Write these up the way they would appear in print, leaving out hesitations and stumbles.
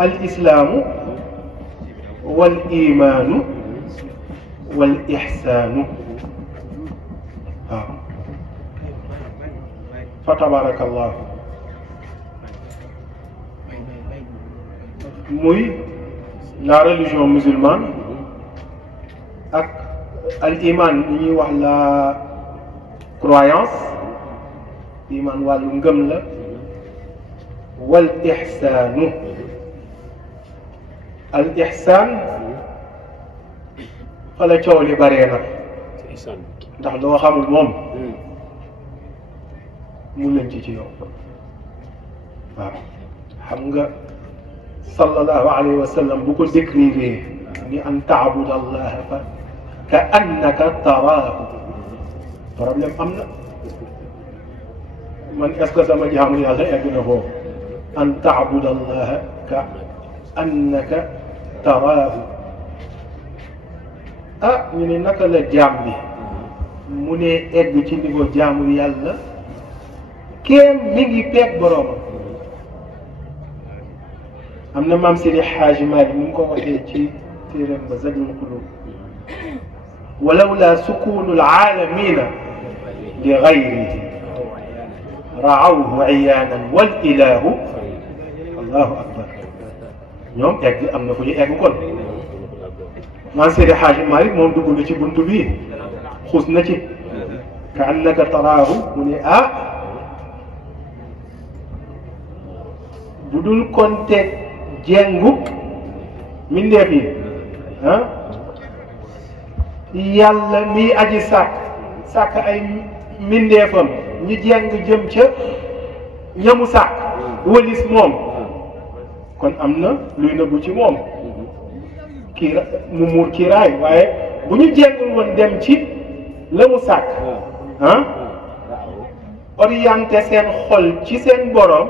الإسلام والإيمان والإحسان. فتبارك الله. muy la religion musulmane ak al iman li ñuy wax la croyance iman wàllu ngëm la wal ihsaanu al ihsaan fa la coow li baree nag ndax loo xamul moom mu leen ci yow waaw xam nga sallallahu alayhi wa sallam bu ko décrire ni an taabud allaha fa ka annaka taraahu problème am na man est-ce que sama jaamu yàlla egg na foofu an taabud allaha ka annaka taraahu ah ñu ne naka la jaam bi mu ne egg ci niveau jaamu yàlla kéem mi ngi peeg boroomam am na maam Seydi Xaaji Maalik mu ngi ko waxee ci téeréem ba Zadul Quluub walawlaa sukuunul aalamiina li gayrihi raawhu iyaanan wal ilaahu allahu akbar ñoom egg am na fu ñu egg kon maam Seydi Xaaji Maalik moom dugg na ci buntu bii xuus na ci ka annaka taraahu mu ne ah bu dul konteeg jengu mindeef yi ah yàlla mii aji sàkk ay mindeefam ñu jeng jëm ca ñamu sàkk wëlis moom kon am na luy nëbbu ci moom kii mu muur kiiraay waaye bu ñu jengul woon dem ci la mu sàkk ah orienté seen xol ci seen borom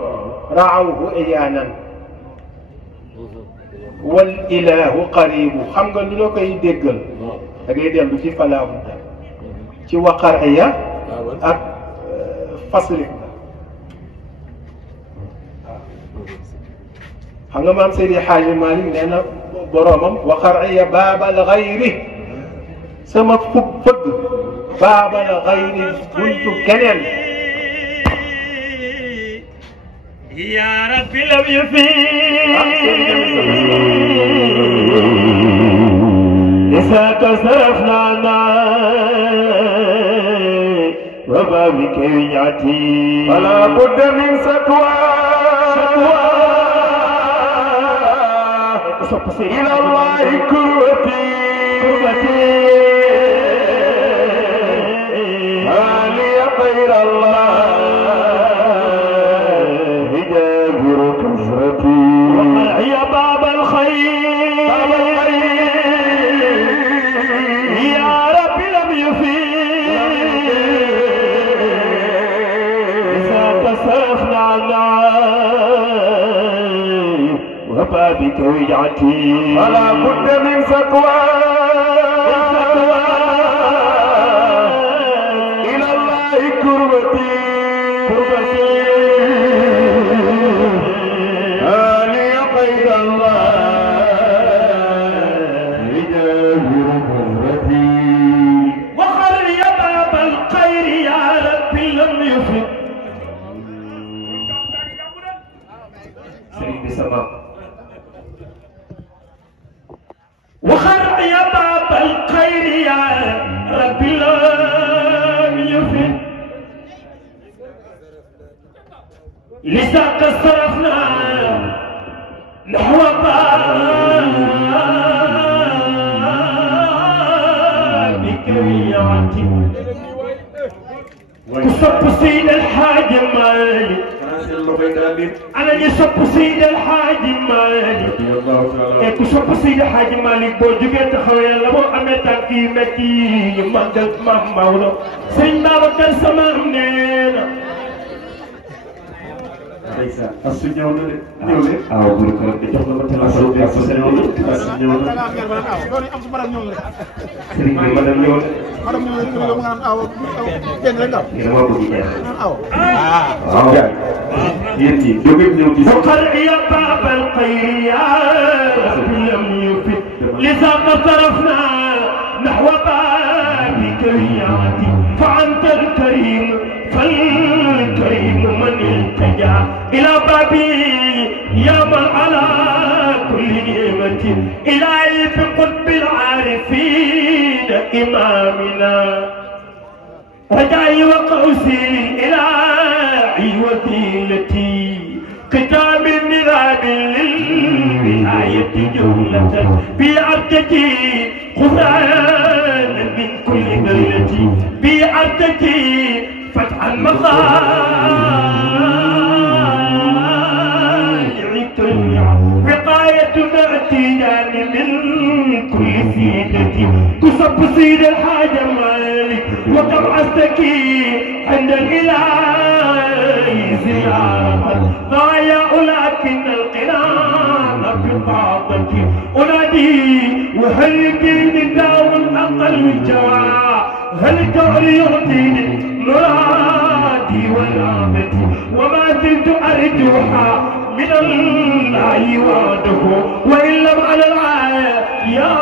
raawhu iyaanan wal ilahu qaribu xam nga lu la koy déggal da ngay dellu ci falaabuda ci waqariya ak fasli xam nga maam Seydi Xaaji Maalik nee na boroomam waqariya baabal xayri sama fëgg baabal xayri buntu keneen يا ربي لو يفيد إذا تصرفنا وبابك يأتي فلا بد من سكوى إلى الله كربتي هالي غير الله يا باب الخير يا رب لم يفيد إذا تصرفنا عنا وبابك وجعتي فلا بد من سقوى إلى الله كربتي وخر يا باب الخير يا ربي لم يفد لساق صرفنا نحو بابك ويعتي تصب سيد الحاج مالك أنا يصب سيد الحاج مالك تصب سيد الحاج مالك بوجبت خويا لو أمتك مكي مدد مولو سيدنا بكر سمامنا asu ñëw na de ñëw de aw bu ko jox la ma téléphone bi asu ñëw na asu ñëw na sëriñ bi madame ñëw na madame ñëw na yow nga naan aw kenn rek daw dama bëgg jeex aw waaw yéen ñi jóge ñëw ci وقرئ باب القياس لم يفد لذا صرفنا نحو بابك رياتي فأنت الكريم فالكريم من التجا إلى بابي يا من على كل نعمة إلهي بقطب العارفين إمامنا رجائي وقوسي للإلهي وسيلتي ختام النظام للولاية جملة بأرتجي خذانا من كل دولتي بأرتجي فتح المصالح كلها وقاية اعتدال من كل سيدتي كسب سيد الحاج مالك وكم أستكي عند الإله زيارة ضايع لكن القناع بطاقتك أنادي وهل يدين داو الأقل جوع هل تعلي يعطيني مرادي ونعمتي وما زلت أرجوها من الله وعده وإن لم على يا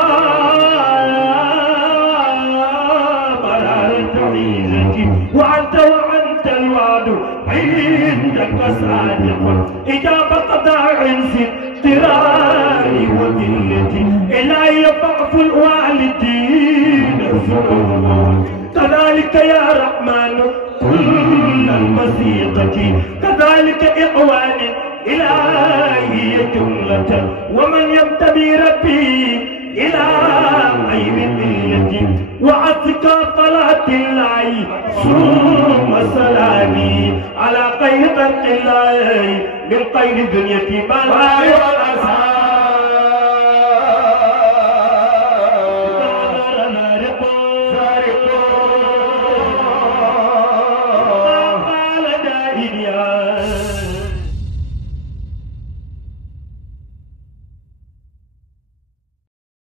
مرار تعيزتي وأنت الوعد عندك صادق إجابة قضاء اضطراري وذلتي إلهي ضعف الوالدين الظلم كذلك يا رحمن كل المسيقة كذلك إخوان إلهي جملة ومن يبتغي ربي إلى غير ملة وعتك صلاة الله ثم سلامي على خير خلق الله من خير دنيتي